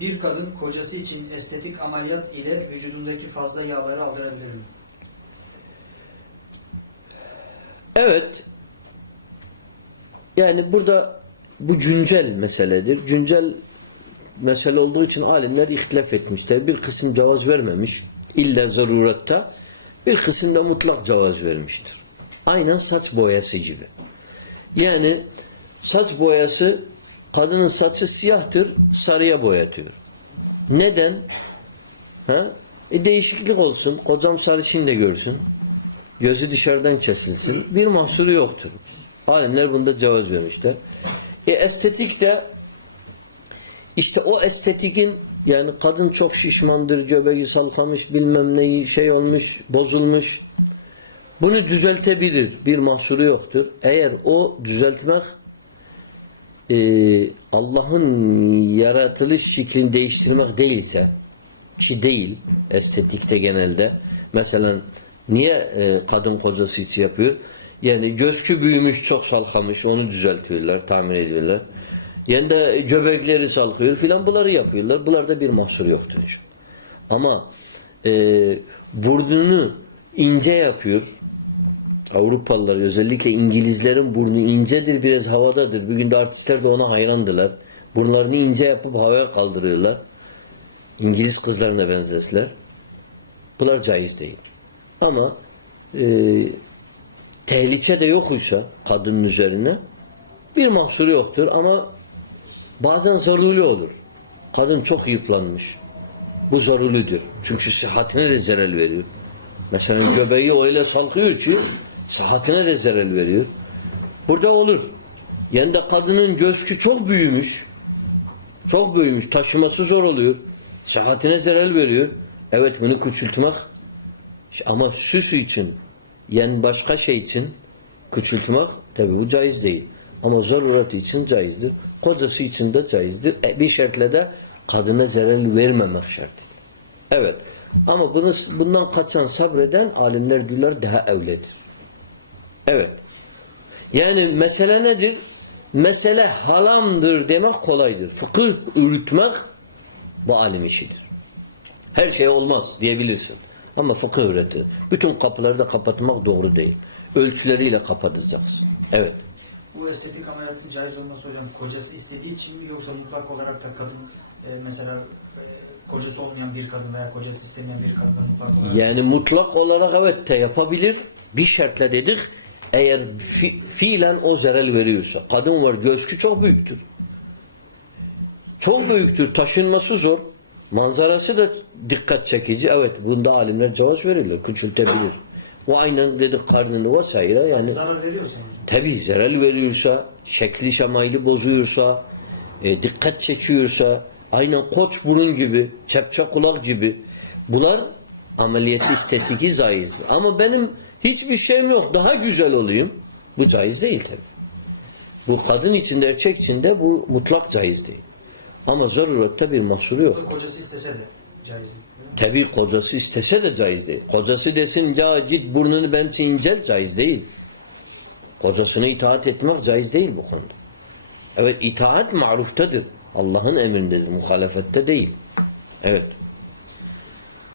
Bir kadın kocası için estetik ameliyat ile vücudundaki fazla yağları aldırabilir mi? Evet. Yani burada bu güncel meseledir. Güncel mesele olduğu için alimler ihtilaf etmişler. Bir kısım cevaz vermemiş. İlla zaruretta. Bir kısım da mutlak cevaz vermiştir. Aynen saç boyası gibi. Yani saç boyası kadının saçı siyahtır, sarıya boyatıyor. Neden? Ha? E değişiklik olsun. Kocam sarışın da görsün. Gözü dışarıdan kesilsin. Bir mahsuru yoktur. Alimler bunda cevaz vermişler. E estetik de işte o estetikin yani kadın çok şişmandır, göbeği salkamış, bilmem neyi şey olmuş, bozulmuş. Bunu düzeltebilir. Bir mahsuru yoktur. Eğer o düzeltmek e, Allah'ın yaratılış şeklini değiştirmek değilse ki değil estetikte genelde mesela niye e, kadın kocası için yapıyor? Yani gözkü büyümüş çok salkamış onu düzeltiyorlar tahmin ediyorlar. Yani de göbekleri salkıyor filan bunları yapıyorlar. Bunlarda bir mahsur yoktur. inşallah. Ama e, burnunu ince yapıyor. Avrupalılar özellikle İngilizlerin burnu incedir biraz havadadır. Bugün de artistler de ona hayrandılar. Burunlarını ince yapıp havaya kaldırıyorlar. İngiliz kızlarına benzesler. Bunlar caiz değil. Ama e, tehlike de yokuysa kadının üzerine bir mahsuru yoktur ama bazen zaruri olur. Kadın çok yıpranmış. Bu zaruridir. Çünkü sıhhatine de zarar veriyor. Mesela göbeği öyle salkıyor ki sıhhatine de zarar veriyor. Burada olur. Yani de kadının gözkü çok büyümüş. Çok büyümüş. Taşıması zor oluyor. Sıhhatine zarar veriyor. Evet bunu küçültmek ama süsü için yani başka şey için küçültmek tabi bu caiz değil. Ama zaruret için caizdir. Kocası için de caizdir. E, bir şartla da kadına zarar vermemek şartıyla. Evet. Ama bunu, bundan kaçan sabreden alimler diyorlar daha evledir. Evet. Yani mesele nedir? Mesele halamdır demek kolaydır. Fıkıh ürütmek bu alim işidir. Her şey olmaz diyebilirsin. Ama fıkıh öğretir. Bütün kapıları da kapatmak doğru değil. Ölçüleriyle kapatacaksın. Evet. Bu estetik ameliyatın caiz olması hocam kocası istediği için mi yoksa mutlak olarak da kadın e, mesela e, kocası olmayan bir kadın veya kocası istemeyen bir kadın mutlak olarak Yani mutlak olarak evet de yapabilir. Bir şartla dedik. Eğer fi, fiilen o zarar veriyorsa. Kadın var göğsü çok büyüktür. Çok büyüktür. Taşınması zor. Manzarası da dikkat çekici. Evet bunda alimler cevaz verirler. Küçültebilir. O aynen dedik karnını vesaire yani zarar veriyorsa hocam. Tabi zarar veriyorsa, şekli şemaylı bozuyorsa, e, dikkat çekiyorsa, aynen koç burun gibi, çepçe kulak gibi. Bunlar ameliyatı estetiki caizdir. Ama benim hiçbir şeyim yok, daha güzel olayım. Bu caiz değil tabi. Bu kadın içinde, erkek içinde bu mutlak caiz değil. Ama zarurette bir mahsuru yok. Kocası istese de caiz değil. Tabi kocası istese de caiz değil. Kocası desin ya git burnunu ben incel caiz değil. Kocasına itaat etmek caiz değil bu konuda. Evet itaat maruftadır. Allah'ın emrindedir. Muhalefette değil. Evet.